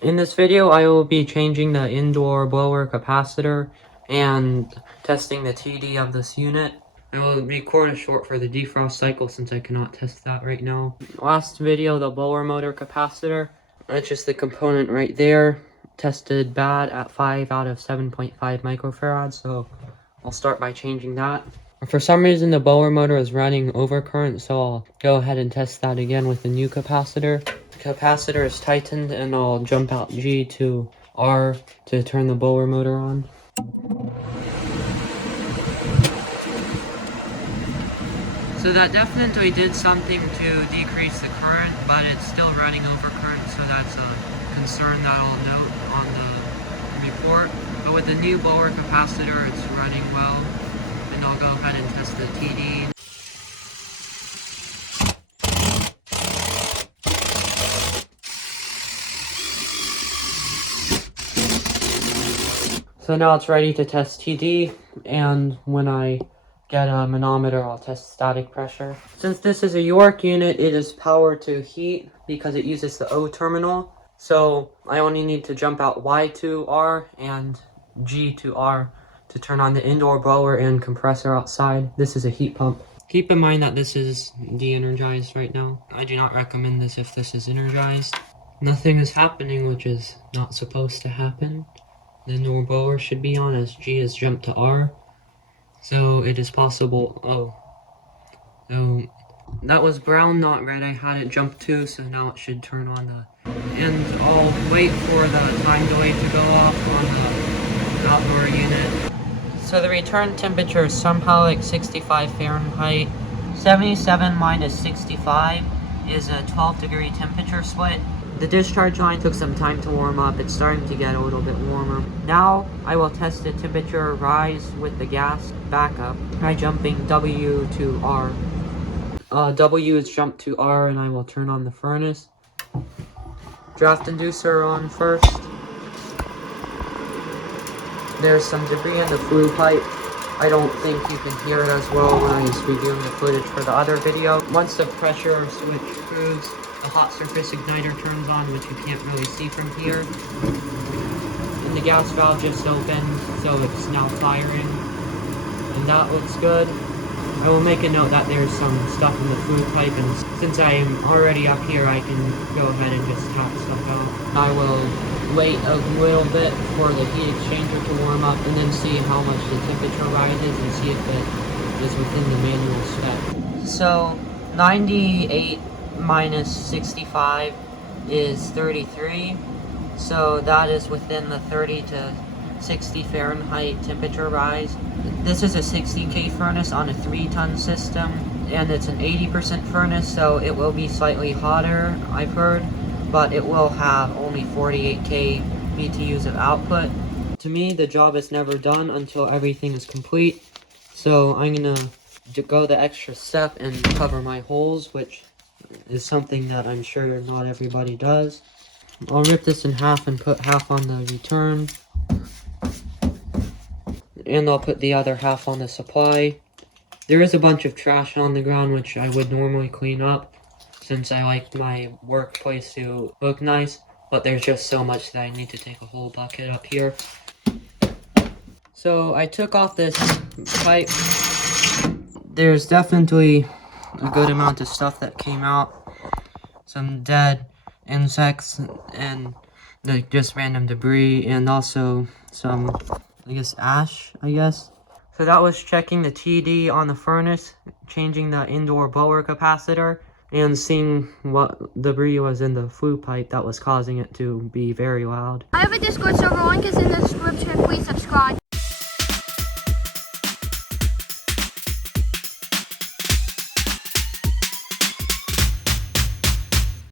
In this video, I will be changing the indoor blower capacitor and testing the TD of this unit. I will record a short for the defrost cycle since I cannot test that right now. Last video, the blower motor capacitor, that's just the component right there, tested bad at 5 out of 7.5 microfarads, so I'll start by changing that. For some reason, the blower motor is running overcurrent, so I'll go ahead and test that again with the new capacitor. The capacitor is tightened, and I'll jump out G to R to turn the blower motor on. So that definitely did something to decrease the current, but it's still running overcurrent, so that's a concern that I'll note on the report. But with the new blower capacitor, it's running well. And I'll go ahead and test the TD. So now it's ready to test TD, and when I get a manometer, I'll test static pressure. Since this is a York unit, it is powered to heat because it uses the O terminal. So I only need to jump out Y to R and G to R to turn on the indoor blower and compressor outside. This is a heat pump. Keep in mind that this is de-energized right now. I do not recommend this if this is energized. Nothing is happening, which is not supposed to happen. The indoor blower should be on as G has jumped to R. So it is possible. So that was brown, not red. I had it jump to, so now it should turn on and I'll wait for the time delay to go off on the outdoor unit. So the return temperature is somehow like 65 Fahrenheit. 77 minus 65 is a 12-degree temperature split. The discharge line took some time to warm up. It's starting to get a little bit warmer. Now I will test the temperature rise with the gas backup by jumping W to R. W is jumped to R, and I will turn on the furnace. Draft inducer on first. There's some debris in the flue pipe. I don't think you can hear it as well when I was reviewing the footage for the other video. Once the pressure switch proves, the hot surface igniter turns on, which you can't really see from here. And the gas valve just opened, so it's now firing. And that looks good. I will make a note that there's some stuff in the fluid pipe, and since I am already up here, I can go ahead and just tap stuff out. I will wait a little bit for the heat exchanger to warm up, and then see how much the temperature rises, and see if it is within the manual spec. So 98 minus 65 is 33, so that is within the 30 to 60 Fahrenheit temperature rise. This is a 60K furnace on a 3-ton system, and it's an 80% furnace, so it will be slightly hotter, I've heard, but it will have only 48K BTUs of output. To me, the job is never done until everything is complete, so I'm gonna go the extra step and cover my holes, which is something that I'm sure not everybody does. I'll rip this in half and put half on the return, and I'll put the other half on the supply. There is a bunch of trash on the ground, which I would normally clean up, since I like my workplace to look nice, but there's just so much that I need to take a whole bucket up here. So I took off this pipe. There's definitely a good amount of stuff that came out. Some dead insects and like just random debris, and also some, I guess, ash, So that was checking the TD on the furnace, changing the indoor blower capacitor, and seeing what debris was in the flue pipe that was causing it to be very loud. I have a Discord server, link is in the description, please subscribe.